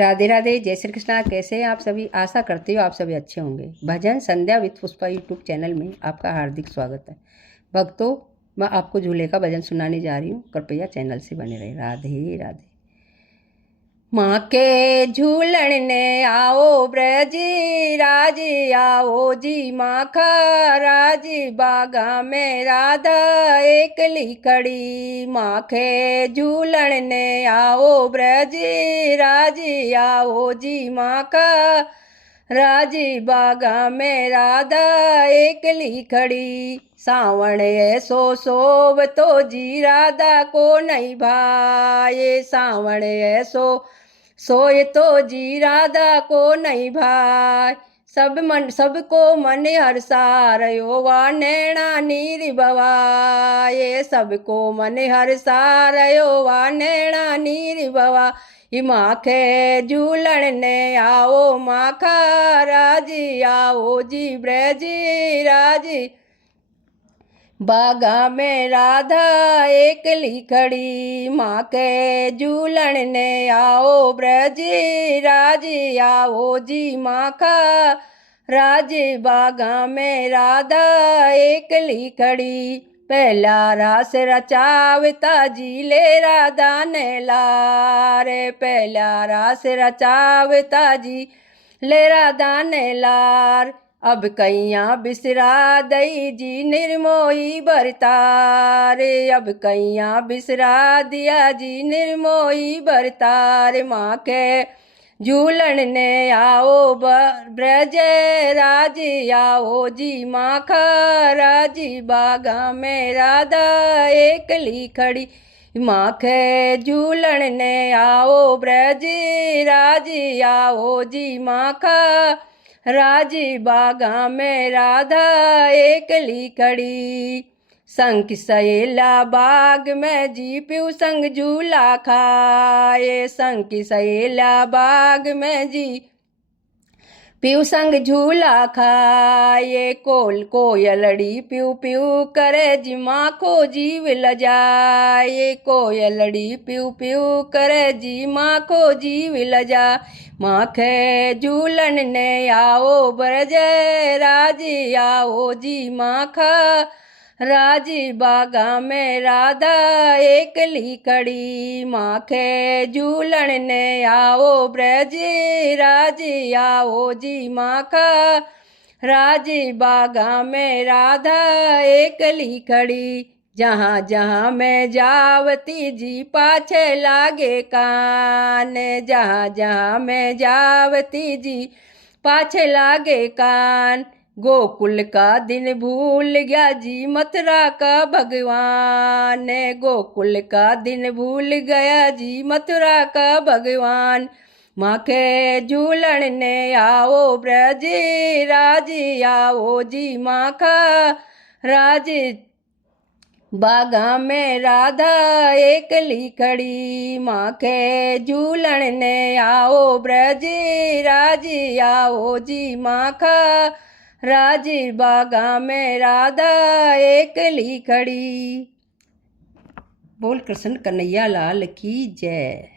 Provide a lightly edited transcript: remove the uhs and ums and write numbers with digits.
राधे राधे, जय श्री कृष्णा। कैसे हैं आप सभी? आशा करती हो आप सभी अच्छे होंगे। भजन संध्या विद पुष्पा यूट्यूब चैनल में आपका हार्दिक स्वागत है। भक्तों, मैं आपको झूले का भजन सुनाने जा रही हूँ। कृपया चैनल से बने रहे। राधे राधे। माँ के झूलन ने आओ ब्रज राज आओ जी, माखा राज बागा में राधा एकली खड़ी। माँ के झूलन ने आओ ब्रज राज आओ जी, माखा राज बागा में राधा एकली खड़ी। सावण ऐसो सोब तो जी राधा को नहीं भाए, सावण ऐसो सोए तो जी राधा को नहीं भाई। सबको मन हर्षा रयो वा नैना नीर बवाए, सबको मन हर्षा रयो वा नैना नीर बवा। माखे झूलन ने आओ माखा राज आओ जी, ब्रज राज बागा में राधा एकली खड़ी। माँ के झूलन ने आओ ब्रज राज आओ जी, माखा राज बागा में राधा एकली खड़ी। पहला रास रचावता जी ले राधा ने लारे, पहला रास रचावता जी ले राधा ने लार। अब कैया बिसरा दई जी निर्मोही बरतारे, अब कैया बिसरा दिया जी निर्मोही बरतारे। माँ के झूलन ने आओ ब्रज राज आओ जी, माखा राज बागा में राधा एकली खड़ी। माँ के झूलन ने आओ ब्रज राज आओ जी, माखा राज बागा में राधा एकली खड़ी। संग सहेला बाग में जी प्यू संग झूला खाए, संग सहेला बाग में जी प्यू संग झूला खाए। कोयलड़ी प्यू प्यू करे जी, माँ को जीव लजाए, कोयलड़ी प्यू प्यू करे जी, माँ को जीव लजा। माँ के झूलन ने आओ ब्रज राज आओ जी, माखा राज बागा में राधा एकली खड़ी। माँ के झूलन ने आओ ब्रज राज आओ जी, माखा राज बागा में राधा एकली खड़ी। जहाँ जहाँ मैं जावती जी पाछे लागे कान, जहाँ जहाँ मैं जावती जी पाछे लागे कान। गोकुल का दिन भूल गया जी मथुरा का भगवान, गोकुल का दिन भूल गया जी मथुरा का भगवान। माँ के झूलन ने आओ ब्रज राज आओ जी, माखा राज बागा में राधा एकली खड़ी। माँ के झूलन ने आओ ब्रज राज आओ जी, माखा राज बागा में राधा एकली खड़ी। बोल कृष्ण कन्हैया लाल की जय।